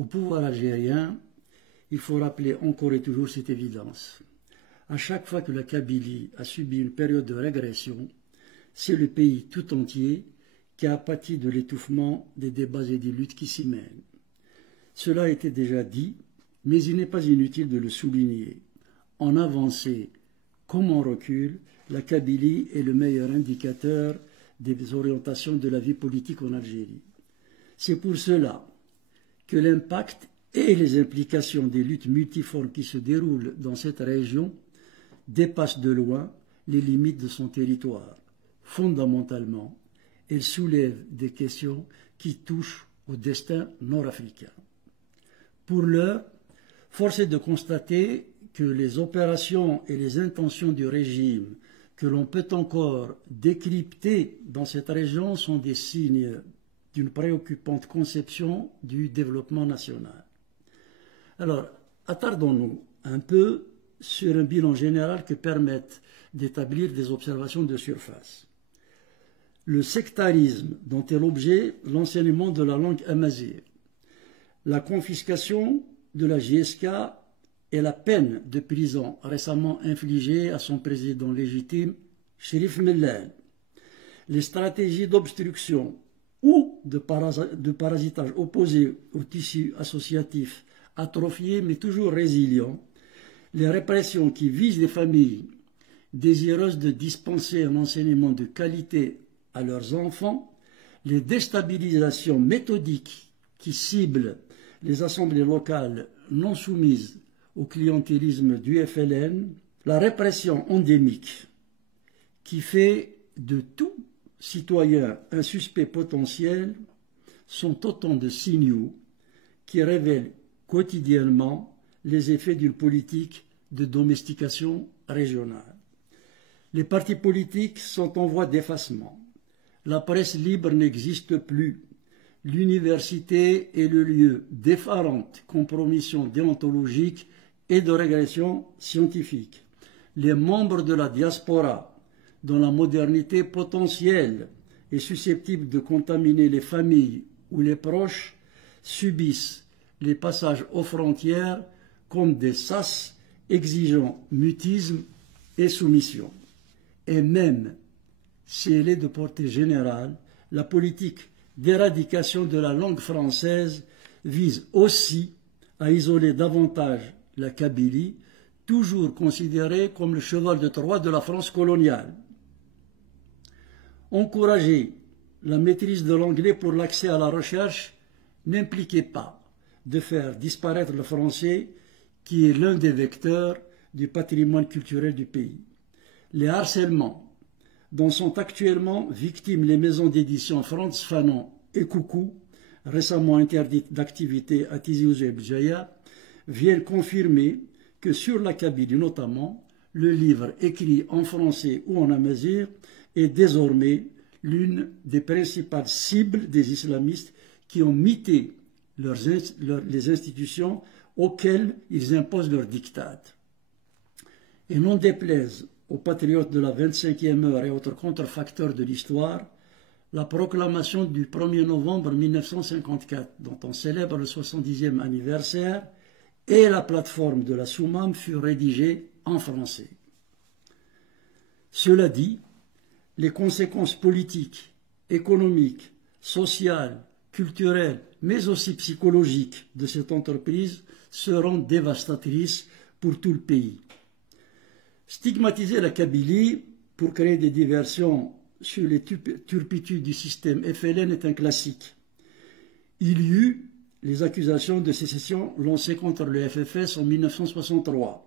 au pouvoir algérien, il faut rappeler encore et toujours cette évidence. À chaque fois que la Kabylie a subi une période de régression, c'est le pays tout entier qui a pâti de l'étouffement des débats et des luttes qui s'y mènent. Cela a été déjà dit, mais il n'est pas inutile de le souligner. En avancée comme en recul, la Kabylie est le meilleur indicateur des orientations de la vie politique en Algérie. C'est pour cela que l'impact et les implications des luttes multiformes qui se déroulent dans cette région dépassent de loin les limites de son territoire. Fondamentalement, elle soulève des questions qui touchent au destin nord-africain. Pour l'heure, force est de constater que les opérations et les intentions du régime que l'on peut encore décrypter dans cette région sont des signes d'une préoccupante conception du développement national. Alors, attardons-nous un peu sur un bilan général que permettent d'établir des observations de surface. Le sectarisme dont est l'objet l'enseignement de la langue amazigh, la confiscation de la JSK et la peine de prison récemment infligée à son président légitime, Cherif Mellal, les stratégies d'obstruction ou de parasitage opposées au tissu associatif atrophié mais toujours résilient, les répressions qui visent les familles désireuses de dispenser un enseignement de qualité à leurs enfants, les déstabilisations méthodiques qui ciblent les assemblées locales non soumises au clientélisme du FLN, la répression endémique qui fait de tout citoyen un suspect potentiel sont autant de signaux qui révèlent quotidiennement les effets d'une politique de domestication régionale. Les partis politiques sont en voie d'effacement. La presse libre n'existe plus. L'université est le lieu d'effarantes compromissions déontologiques et de régression scientifique. Les membres de la diaspora, dont la modernité potentielle est susceptible de contaminer les familles ou les proches, subissent les passages aux frontières comme des sas exigeant mutisme et soumission. Et même si elle est de portée générale, la politique d'éradication de la langue française vise aussi à isoler davantage la Kabylie, toujours considérée comme le cheval de Troie de la France coloniale. Encourager la maîtrise de l'anglais pour l'accès à la recherche n'impliquait pas de faire disparaître le français, qui est l'un des vecteurs du patrimoine culturel du pays. Les harcèlements dont sont actuellement victimes les maisons d'édition Frantz Fanon et Coucou, récemment interdites d'activité à Tizi Ouzou et Bdjaya, viennent confirmer que sur la Kabylie notamment, le livre écrit en français ou en amazigh est désormais l'une des principales cibles des islamistes qui ont mité les institutions auxquelles ils imposent leur diktat. Et non déplaise aux patriotes de la 25e heure et autres contrefacteurs de l'histoire, la proclamation du 1er novembre 1954, dont on célèbre le 70e anniversaire, et la plateforme de la Soumam furent rédigées en français. Cela dit, les conséquences politiques, économiques, sociales, culturelles, mais aussi psychologiques de cette entreprise seront dévastatrices pour tout le pays. Stigmatiser la Kabylie pour créer des diversions sur les turpitudes du système FLN est un classique. Il y eut les accusations de sécession lancées contre le FFS en 1963.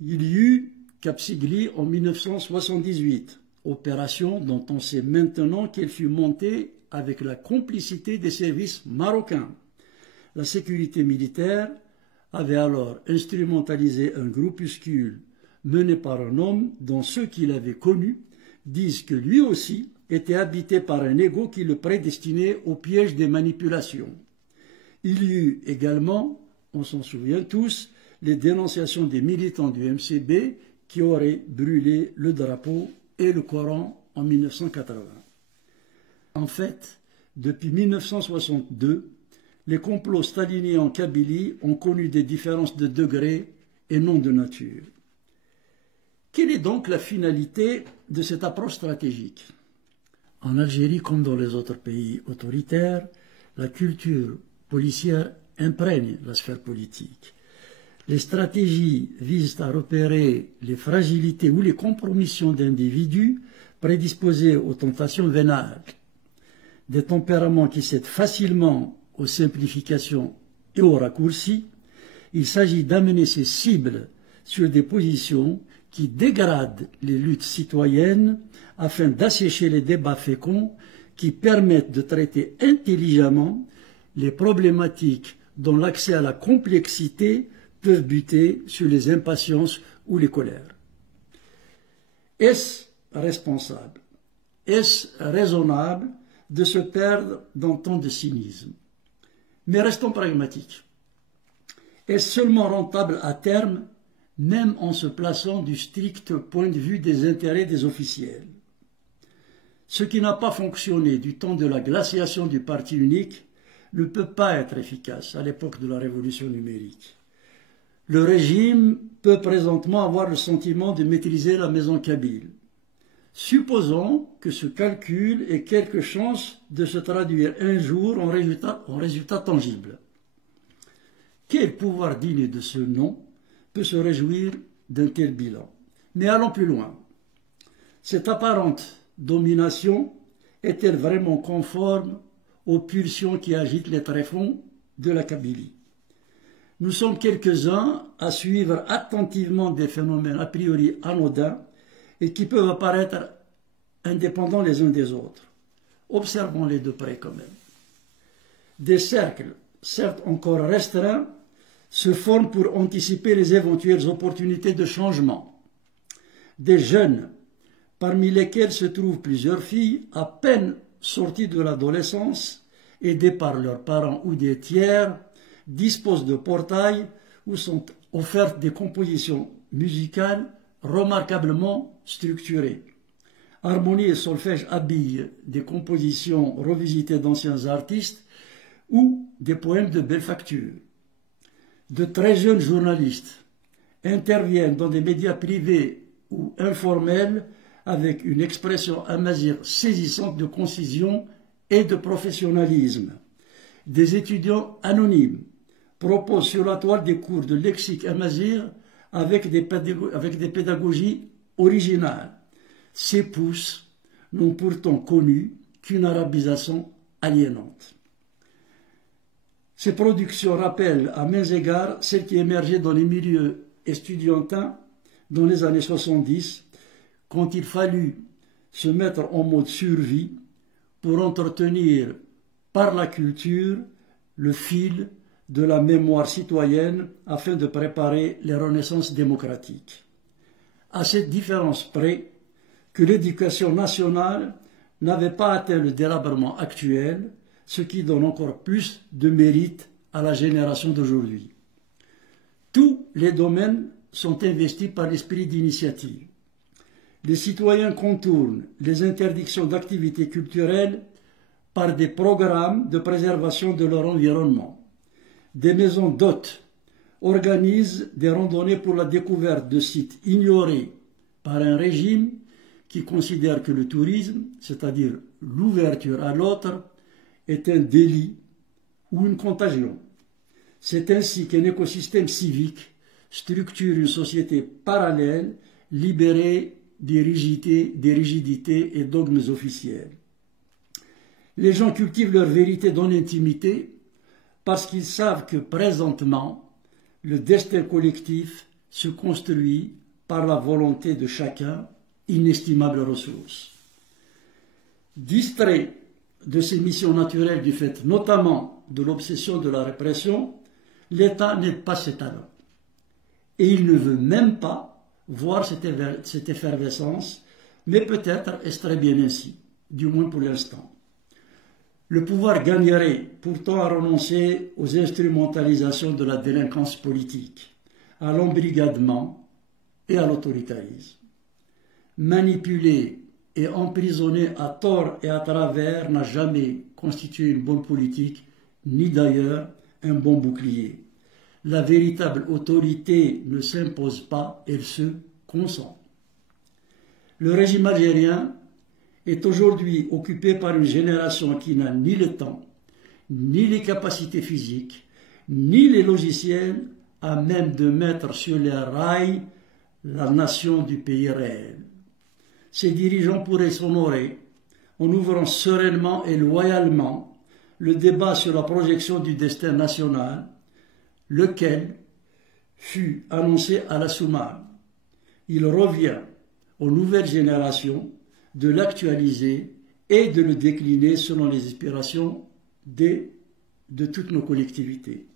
Il y eut Cap Sigli en 1978, opération dont on sait maintenant qu'elle fut montée avec la complicité des services marocains. La sécurité militaire avait alors instrumentalisé un groupuscule mené par un homme dont ceux qui l'avaient connu disent que lui aussi était habité par un ego qui le prédestinait au piège des manipulations. Il y eut également, on s'en souvient tous, les dénonciations des militants du MCB qui auraient brûlé le drapeau et le Coran en 1980. En fait, depuis 1962, les complots staliniens en Kabylie ont connu des différences de degré et non de nature. Quelle est donc la finalité de cette approche stratégique? En Algérie, comme dans les autres pays autoritaires, la culture policière imprègne la sphère politique. Les stratégies visent à repérer les fragilités ou les compromissions d'individus prédisposés aux tentations vénales, des tempéraments qui cèdent facilement aux simplifications et aux raccourcis. Il s'agit d'amener ces cibles sur des positions qui dégradent les luttes citoyennes afin d'assécher les débats féconds qui permettent de traiter intelligemment les problématiques dont l'accès à la complexité peuvent buter sur les impatiences ou les colères. Est-ce responsable? Est-ce raisonnable de se perdre dans tant de cynisme? Mais restons pragmatiques. Est-ce seulement rentable à terme, même en se plaçant du strict point de vue des intérêts des officiels? Ce qui n'a pas fonctionné du temps de la glaciation du parti unique ne peut pas être efficace à l'époque de la révolution numérique. Le régime peut présentement avoir le sentiment de maîtriser la maison kabyle. Supposons que ce calcul ait quelque chance de se traduire un jour en résultat tangible. Quel pouvoir digne de ce nom peut se réjouir d'un tel bilan? Mais allons plus loin. Cette apparente domination est-elle vraiment conforme aux pulsions qui agitent les tréfonds de la Kabylie? Nous sommes quelques-uns à suivre attentivement des phénomènes a priori anodins et qui peuvent apparaître indépendants les uns des autres. Observons-les de près quand même. Des cercles, certes encore restreints, se forment pour anticiper les éventuelles opportunités de changement. Des jeunes, parmi lesquels se trouvent plusieurs filles, à peine sorties de l'adolescence, aidées par leurs parents ou des tiers, disposent de portails où sont offertes des compositions musicales remarquablement structurées. Harmonie et solfège habillent des compositions revisitées d'anciens artistes ou des poèmes de belle facture. De très jeunes journalistes interviennent dans des médias privés ou informels avec une expression amazigh saisissante de concision et de professionnalisme. Des étudiants anonymes proposent sur la toile des cours de lexique amazigh avec des pédagogies originales. Ces pousses n'ont pourtant connu qu'une arabisation aliénante. Ces productions rappellent à mains égards celles qui émergeaient dans les milieux estudiantins dans les années 70, quand il fallut se mettre en mode survie pour entretenir par la culture le fil de la mémoire citoyenne afin de préparer les renaissances démocratiques. À cette différence près que l'éducation nationale n'avait pas atteint le délabrement actuel, ce qui donne encore plus de mérite à la génération d'aujourd'hui. Tous les domaines sont investis par l'esprit d'initiative. Les citoyens contournent les interdictions d'activités culturelles par des programmes de préservation de leur environnement. Des maisons d'hôtes organisent des randonnées pour la découverte de sites ignorés par un régime qui considère que le tourisme, c'est-à-dire l'ouverture à l'autre, est un délit ou une contagion. C'est ainsi qu'un écosystème civique structure une société parallèle, libérée des rigidités et dogmes officiels. Les gens cultivent leur vérité dans l'intimité parce qu'ils savent que présentement, le destin collectif se construit par la volonté de chacun, inestimable ressource. Distrait de ses missions naturelles du fait notamment de l'obsession de la répression, l'État n'aide pas ses talents. Et il ne veut même pas voir cette effervescence, mais peut-être est-ce très bien ainsi, du moins pour l'instant. Le pouvoir gagnerait pourtant à renoncer aux instrumentalisations de la délinquance politique, à l'embrigadement et à l'autoritarisme. Manipuler et emprisonner à tort et à travers n'a jamais constitué une bonne politique ni d'ailleurs un bon bouclier. La véritable autorité ne s'impose pas, elle se consent. Le régime algérien est aujourd'hui occupé par une génération qui n'a ni le temps, ni les capacités physiques, ni les logiciels à même de mettre sur les rails la nation du pays réel. Ces dirigeants pourraient s'honorer en ouvrant sereinement et loyalement le débat sur la projection du destin national, lequel fut annoncé à la Soumane. Il revient aux nouvelles générations de l'actualiser et de le décliner selon les aspirations de toutes nos collectivités.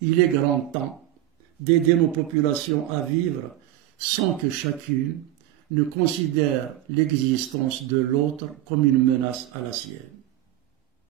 Il est grand temps d'aider nos populations à vivre sans que chacune ne considère l'existence de l'autre comme une menace à la sienne.